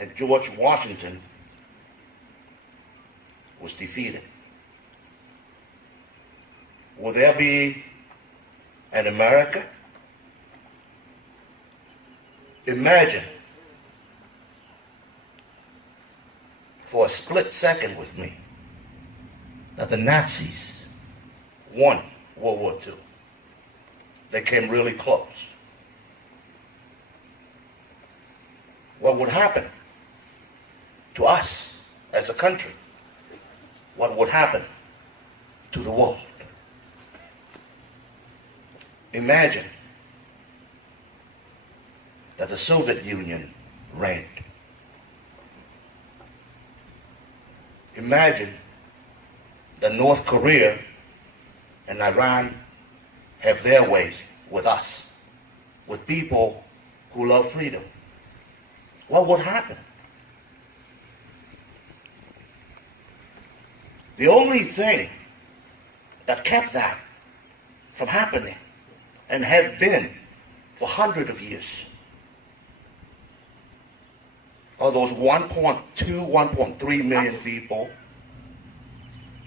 and George Washington was defeated? Will there be an America? Imagine for a split second with me that the Nazis won World War II. They came really close. What would happen to us as a country? What would happen to the world? Imagine that the Soviet Union reigned. Imagine that North Korea and Iran have their ways with us, with people who love freedom. What would happen? The only thing that kept that from happening, and have been for hundreds of years, are those 1.2, 1.3 million people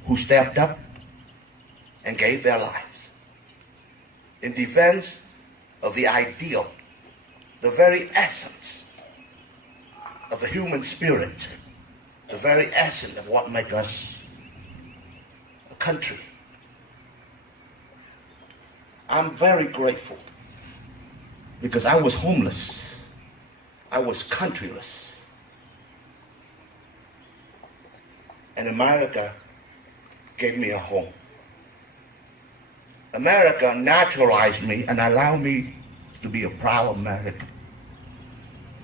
who stepped up and gave their lives in defense of the ideal, the very essence of the human spirit, the very essence of what makes us a country. I'm very grateful because I was homeless. I was countryless. And America gave me a home. America naturalized me and allowed me to be a proud American.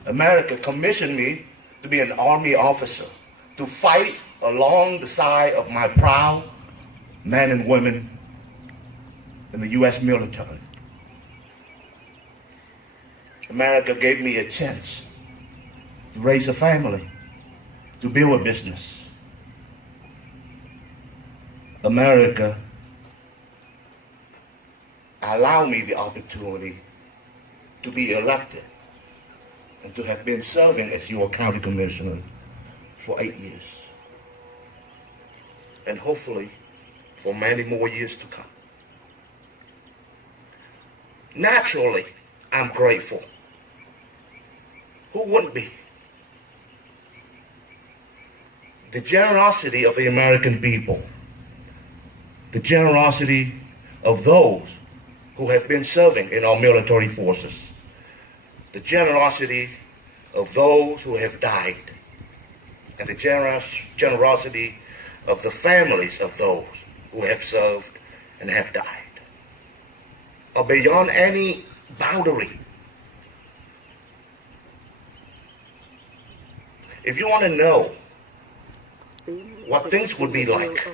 America commissioned me to be an army officer, to fight along the side of my proud men and women in the U.S. military. America gave me a chance to raise a family, to build a business. America allowed me the opportunity to be elected and to have been serving as your county commissioner for 8 years. And hopefully for many more years to come. Naturally, I'm grateful. Who wouldn't be? The generosity of the American people, the generosity of those who have been serving in our military forces, the generosity of those who have died, and the generosity of the families of those who have served and have died, are beyond any boundary. If you want to know what things would be like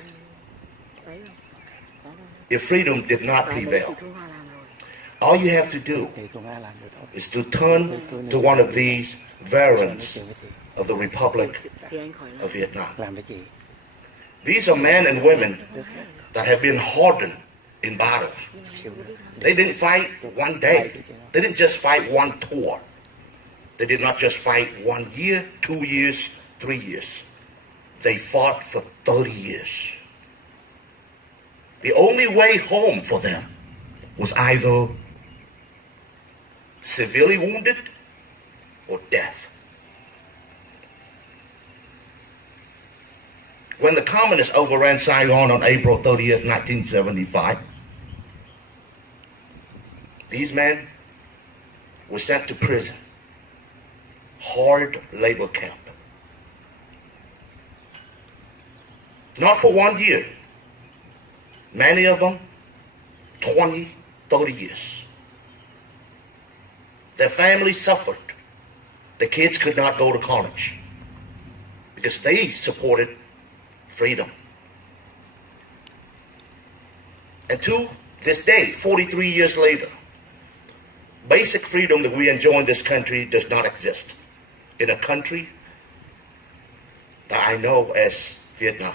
if freedom did not prevail, all you have to do is to turn to one of these veterans of the Republic of Vietnam. These are men and women that have been hardened in battles. They didn't fight one day. They didn't just fight one tour. They did not just fight 1 year, 2 years, 3 years. They fought for 30 years. The only way home for them was either severely wounded or death. When the communists overran Saigon on April 30th, 1975, these men were sent to prison, hard labor camp. Not for 1 year. Many of them, 20, 30 years. Their families suffered. The kids could not go to college because they supported freedom. And to this day, 43 years later, basic freedom that we enjoy in this country does not exist in a country that I know as Vietnam.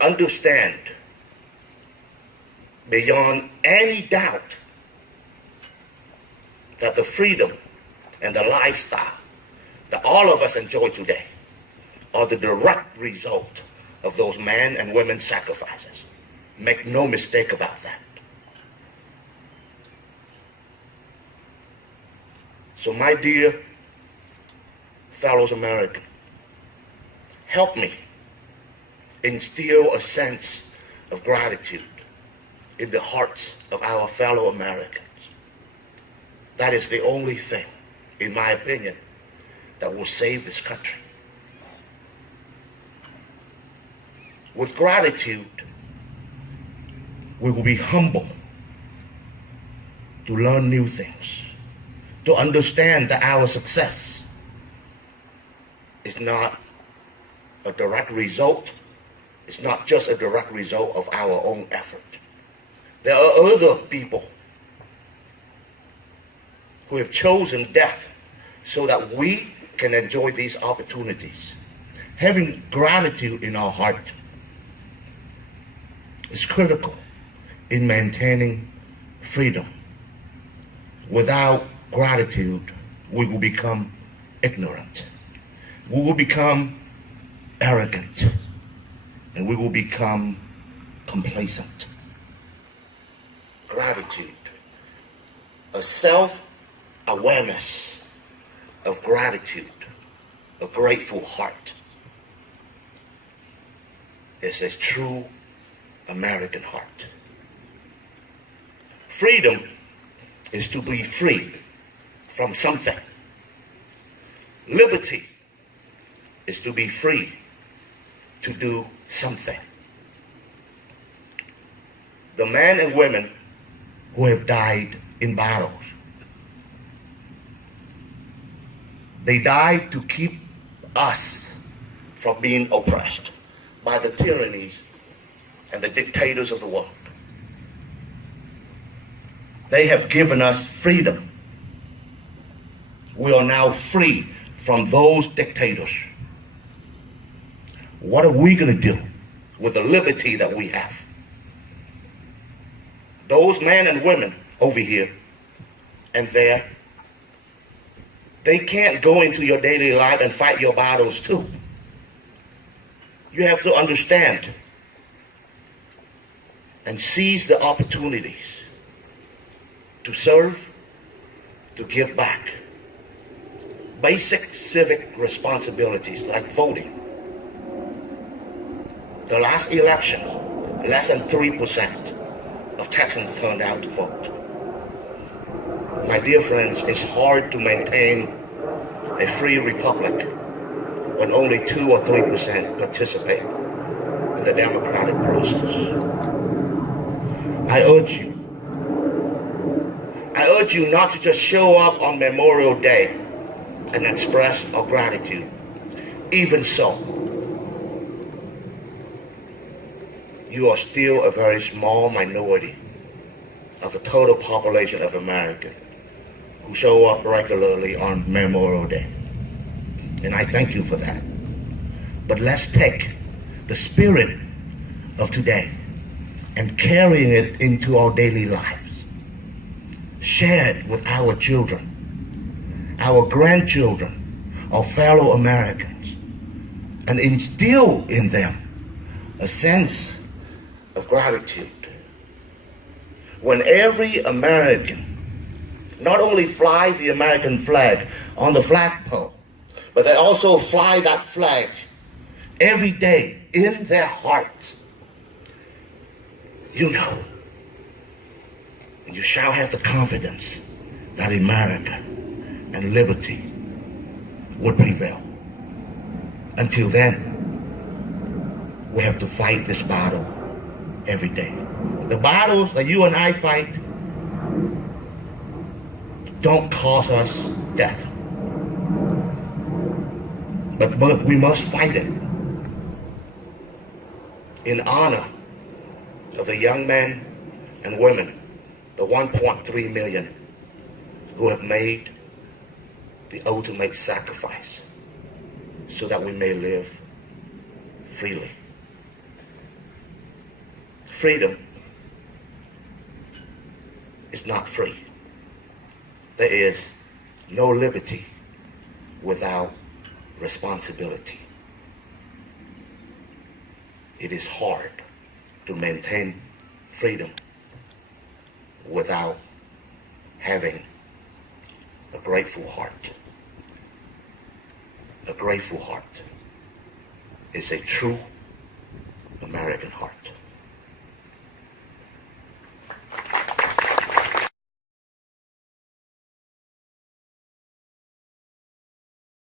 Understand beyond any doubt that the freedom and the lifestyle that all of us enjoy today are the direct result of those men and women sacrifices. Make no mistake about that. So my dear fellow Americans, help me instill a sense of gratitude in the hearts of our fellow Americans. That is the only thing, in my opinion, that will save this country. With gratitude, we will be humble to learn new things, to understand that our success is not a direct result, it's not just a direct result of our own effort. There are other people who have chosen death so that we can enjoy these opportunities. Having gratitude in our heart is critical in maintaining freedom. Without gratitude, we will become ignorant. We will become arrogant. And we will become complacent. Gratitude, a self-awareness of gratitude, a grateful heart, is a true American heart. Freedom is to be free from something. Liberty is to be free to do something. The men and women who have died in battles, they died to keep us from being oppressed by the tyrannies and the dictators of the world. They have given us freedom. We are now free from those dictators. What are we going to do with the liberty that we have? Those men and women over here and there, they can't go into your daily life and fight your battles too. You have to understand and seize the opportunities to serve, to give back. Basic civic responsibilities like voting. The last election, less than 3% of Texans turned out to vote. My dear friends, it's hard to maintain a free republic when only 2 or 3% participate in the democratic process. I urge you not to just show up on Memorial Day and express our gratitude. Even so, you are still a very small minority of the total population of America who show up regularly on Memorial Day. And I thank you for that. But let's take the spirit of today and carrying it into our daily lives. Share it with our children, our grandchildren, our fellow Americans, and instill in them a sense of gratitude. When every American not only fly the American flag on the flagpole, but they also fly that flag every day in their hearts, you know, you shall have the confidence that America and liberty would prevail. Until then, we have to fight this battle every day. The battles that you and I fight don't cause us death. But we must fight it in honor of the young men and women, the 1.3 million who have made the ultimate sacrifice so that we may live freely. Freedom is not free. There is no liberty without responsibility. It is hard to maintain freedom without having a grateful heart. A grateful heart is a true American heart.